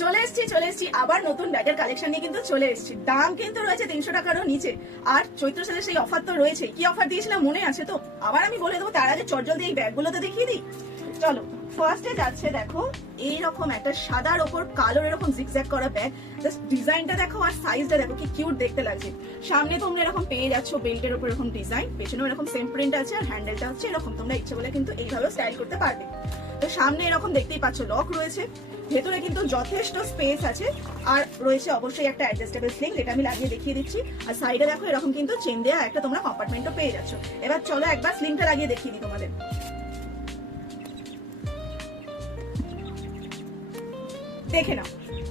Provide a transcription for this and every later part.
চলে এসেছি আবার নতুন ব্যাগের কালেকশন নিয়ে কিন্তু চলে এসেছি। দাম কিন্তু রয়েছে 300 টাকারও নিচে। আর চৈত্র সেলের সেই অফার তো রয়েছে। কি অফার দিয়েছিলাম মনে আছে তো? আবার আমি বলে দেবো, তার আগে চটজলদি এই ব্যাগগুলো তো দেখিয়ে দিই। চলো, ফার্স্টে যাচ্ছে দেখো এইরকম একটা সাদার ওপর কালোর এরকম জিগজ্যাগ করা ব্যাগ। জাস্ট ডিজাইনটা দেখো আর সাইজটা দেখো কি কিউট দেখতে লাগছে। সামনে তোমরা এরকম পেয়ে যাচ্ছ বেল্টের উপর এরকম ডিজাইন, পেছনেও এরকম সেম প্রিন্ট আছে আর হ্যান্ডেলটা হচ্ছে এরকম। তোমরা ইচ্ছে বলে কিন্তু এইভাবে স্টাইল করতে পারবে। তো সামনে এরকম দেখতেই পাচ্ছ লক রয়েছে, ভেতরে কিন্তু যথেষ্ট স্পেস আছে আর রয়েছে অবশ্যই একটা অ্যাডজাস্টেবল স্লিং, যেটা আমি লাগিয়ে দেখিয়ে দিচ্ছি। আর সাইডে দেখো এরকম কিন্তু চেন দেওয়া একটা তোমরা কম্পার্টমেন্টও পেয়ে যাচ্ছ। এবার চলো একবার স্লিংটা লাগিয়ে দেখিয়ে দিই তোমাদের। দেখে নাও,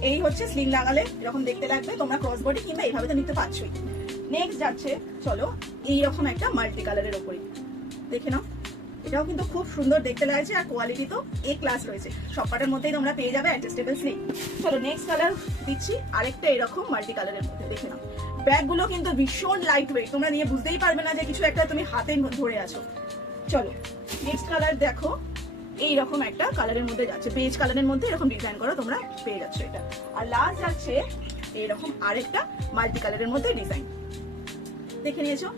এই হচ্ছে স্লিং লাগালে এরকম দেখতে লাগবে। তোমরা ক্রস বডি কিংবা এইভাবে তো নিতে পারছোই। নেক্সট যাচ্ছে চলো এইরকম একটা মাল্টি কালারের ওপরে, দেখে নাও, এটাও কিন্তু খুব সুন্দর দেখতে লাগছে আর কোয়ালিটি তো এ ক্লাস রয়েছে। সবকটার মধ্যেই তোমরা পেয়ে যাবে অ্যাডজাস্টেবল স্লিং। চলো নেক্সট কালার দিচ্ছি, আরেকটা এরকম মাল্টি কালারের মধ্যে, দেখে নাও। ব্যাগগুলো কিন্তু ভীষণ লাইট ওয়েট, তোমরা নিয়ে বুঝতেই পারবে না যে কিছু একটা তুমি হাতে ধরে আছো। চলো নেক্সট কালার দেখো, এইরকম একটা কালারের মধ্যে যাচ্ছে, বেজ কালারের মধ্যে এরকম ডিজাইন করা তোমরা পেয়ে যাচ্ছ এটা। আর লাস্ট যাচ্ছে এইরকম আরেকটা মাল্টি কালারের মধ্যে ডিজাইন, দেখে নিয়েছো।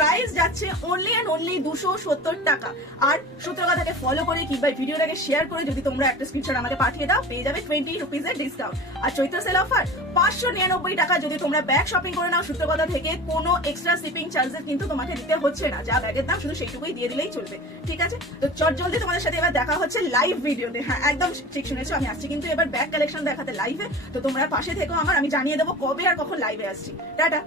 প্রাইস যাচ্ছে অনলি এন্ড অনলি 270 টাকা। আর সূত্রকথাকে ফলো করে কিংবা ভিডিওটাকে শেয়ার করে যদি তোমরা একটা স্ক্রিনশট আমাকে পাঠিয়ে দাও, পেয়ে যাবে 20 রুপিজের ডিসকাউন্ট। আর চৈত্র সেল অফার 599 টাকা যদি তোমরা ব্যাগ শপিং করে নাও সূত্রকথা থেকে, কোনো এক্সট্রা শিপিং চার্জেস কিন্তু তোমাকে দিতে হচ্ছে না। যা ব্যাগের দাম শুধু সেইটুকুই দিয়ে দিলেই চলবে, ঠিক আছে? তো চট জলদি তোমাদের সাথে এবার দেখা হচ্ছে লাইভ ভিডিওতে। হ্যাঁ একদম ঠিক শুনেছো, আমি আসছি কিন্তু এবার ব্যাগ কালেকশন দেখাতে লাইভে। তো তোমরা পাশে থেকো আমার, আমি জানিয়ে দেবো কবে আর কখন লাইভে আসছি। টাটা।